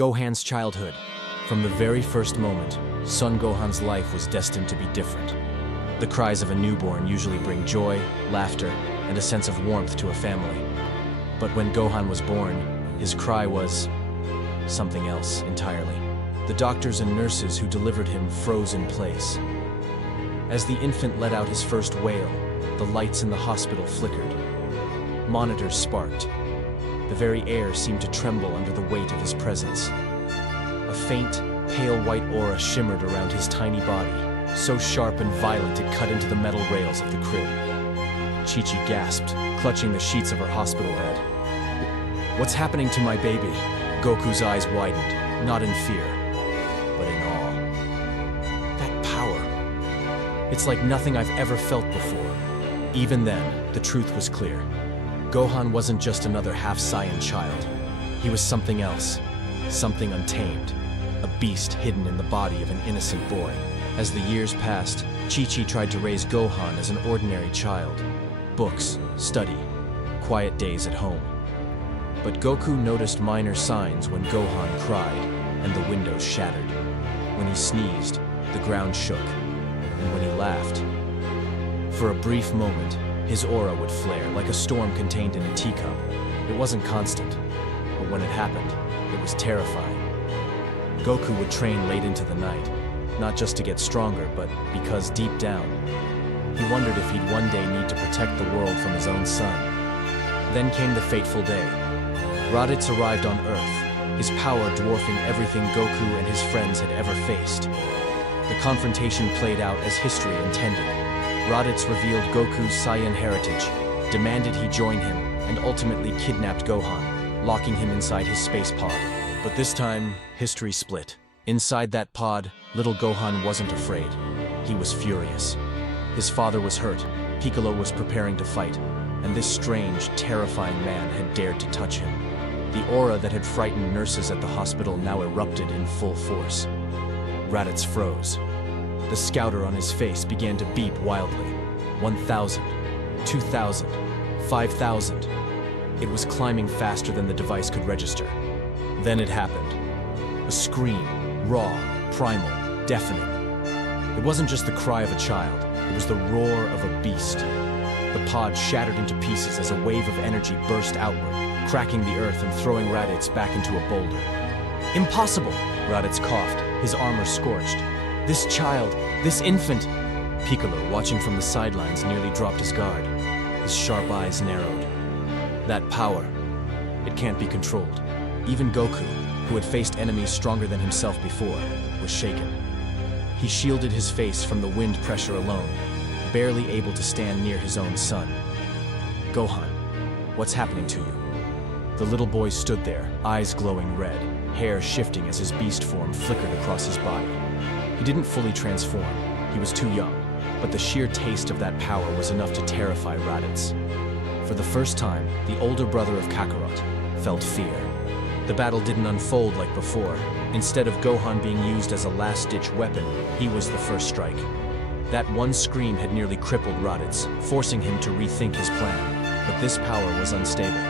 Gohan's childhood. From the very first moment, Son Gohan's life was destined to be different. The cries of a newborn usually bring joy, laughter, and a sense of warmth to a family. But when Gohan was born, his cry was something else entirely. The doctors and nurses who delivered him froze in place. As the infant let out his first wail, the lights in the hospital flickered. Monitors sparked. The very air seemed to tremble under the weight of his presence. A faint, pale white aura shimmered around his tiny body, so sharp and violent it cut into the metal rails of the crib. Chi-Chi gasped, clutching the sheets of her hospital bed. "What's happening to my baby?" Goku's eyes widened, not in fear, but in awe. That power. It's like nothing I've ever felt before. Even then, the truth was clear. Gohan wasn't just another half-Saiyan child. He was something else, something untamed, a beast hidden in the body of an innocent boy. As the years passed, Chi-Chi tried to raise Gohan as an ordinary child. Books, study, quiet days at home. But Goku noticed minor signs when Gohan cried and the windows shattered. When he sneezed, the ground shook. And when he laughed, for a brief moment, his aura would flare like a storm contained in a teacup. It wasn't constant, but when it happened, it was terrifying. Goku would train late into the night, not just to get stronger, but because deep down, he wondered if he'd one day need to protect the world from his own son. Then came the fateful day. Raditz arrived on Earth, his power dwarfing everything Goku and his friends had ever faced. The confrontation played out as history intended. Raditz revealed Goku's Saiyan heritage, demanded he join him, and ultimately kidnapped Gohan, locking him inside his space pod. But this time, history split. Inside that pod, little Gohan wasn't afraid. He was furious. His father was hurt, Piccolo was preparing to fight, and this strange, terrifying man had dared to touch him. The aura that had frightened nurses at the hospital now erupted in full force. Raditz froze. The scouter on his face began to beep wildly. 1,000, 2,000, 5,000. It was climbing faster than the device could register. Then it happened. A scream, raw, primal, deafening. It wasn't just the cry of a child, it was the roar of a beast. The pod shattered into pieces as a wave of energy burst outward, cracking the earth and throwing Raditz back into a boulder. "Impossible!" Raditz coughed, his armor scorched. "This child, this infant!" Piccolo, watching from the sidelines, nearly dropped his guard. His sharp eyes narrowed. That power, it can't be controlled. Even Goku, who had faced enemies stronger than himself before, was shaken. He shielded his face from the wind pressure alone, barely able to stand near his own son. "Gohan, what's happening to you?" The little boy stood there, eyes glowing red, hair shifting as his beast form flickered across his body. He didn't fully transform, he was too young, but the sheer taste of that power was enough to terrify Raditz. For the first time, the older brother of Kakarot felt fear. The battle didn't unfold like before. Instead of Gohan being used as a last-ditch weapon, he was the first strike. That one scream had nearly crippled Raditz, forcing him to rethink his plan. But this power was unstable.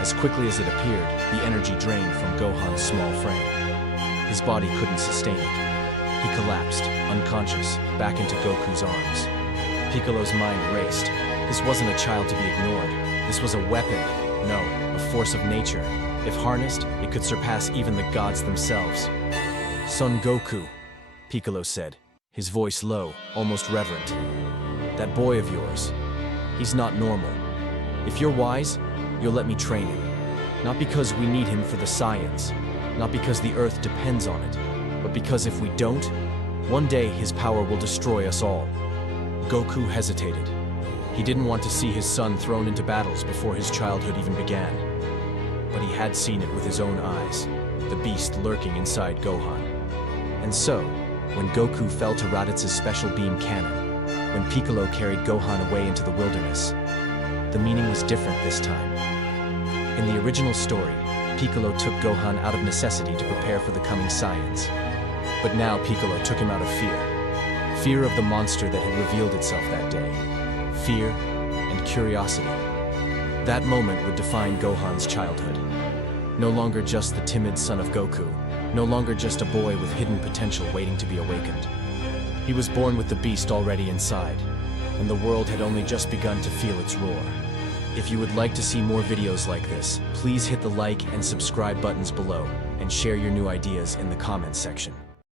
As quickly as it appeared, the energy drained from Gohan's small frame. His body couldn't sustain it. He collapsed, unconscious, back into Goku's arms. Piccolo's mind raced. This wasn't a child to be ignored. This was a weapon. No, a force of nature. If harnessed, it could surpass even the gods themselves. "Son Goku," Piccolo said, his voice low, almost reverent. "That boy of yours, he's not normal. If you're wise, you'll let me train him. Not because we need him for the science, not because the Earth depends on it, but because if we don't, one day his power will destroy us all." Goku hesitated. He didn't want to see his son thrown into battles before his childhood even began. But he had seen it with his own eyes, the beast lurking inside Gohan. And so, when Goku fell to Raditz's special beam cannon, when Piccolo carried Gohan away into the wilderness, the meaning was different this time. In the original story, Piccolo took Gohan out of necessity to prepare for the coming Saiyans. But now Piccolo took him out of fear. Fear of the monster that had revealed itself that day. Fear and curiosity. That moment would define Gohan's childhood. No longer just the timid son of Goku, no longer just a boy with hidden potential waiting to be awakened. He was born with the beast already inside, and the world had only just begun to feel its roar. If you would like to see more videos like this, please hit the like and subscribe buttons below, and share your new ideas in the comments section.